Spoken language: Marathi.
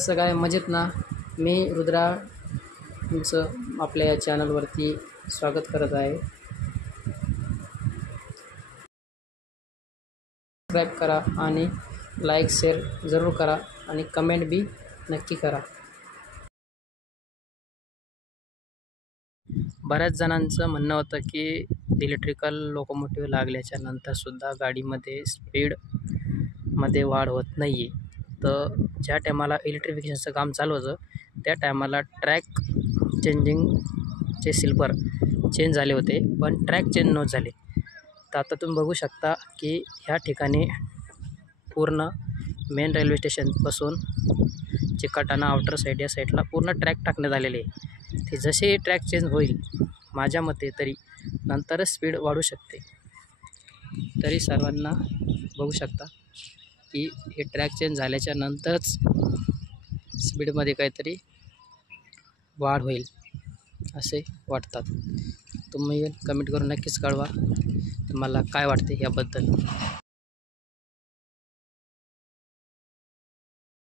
कसं काय मजेत ना. मी रुद्रा तुमचं आपल्या या चॅनलवरती स्वागत करत आहे. सबस्क्राईब करा आणि लाईक शेअर जरूर करा आणि कमेंट बी नक्की करा. बऱ्याच जणांचं म्हणणं होतं की इलेक्ट्रिकल लोकोमोटिव्ह लागल्याच्या नंतरसुद्धा गाडीमध्ये स्पीडमध्ये वाढ होत नाही आहे. तर ज्या टायमाला इलेक्ट्रिफिकेशनचं काम चालू होतं त्या टायमाला ट्रॅक चेंजिंगचे सिल्पर चेंज झाले होते, पण ट्रॅक चेंज नव्हते झाले. तर आता तुम्ही बघू शकता की ह्या ठिकाणी पूर्ण मेन रेल्वे स्टेशनपासून चिकलठाणा आउटर साईड या साईडला पूर्ण ट्रॅक टाकण्यात आलेले आहे. ते जसे ट्रॅक चेंज होईल माझ्या मते तरी नंतरच स्पीड वाढू शकते. तरी सर्वांना बघू शकता की हे ट्रॅक चेंज झाल्याच्या नंतरच स्पीडमध्ये काहीतरी वाढ होईल असे वाटतात. तुम्ही कमेंट करून नक्कीच कळवा तुम्हाला काय वाटते याबद्दल.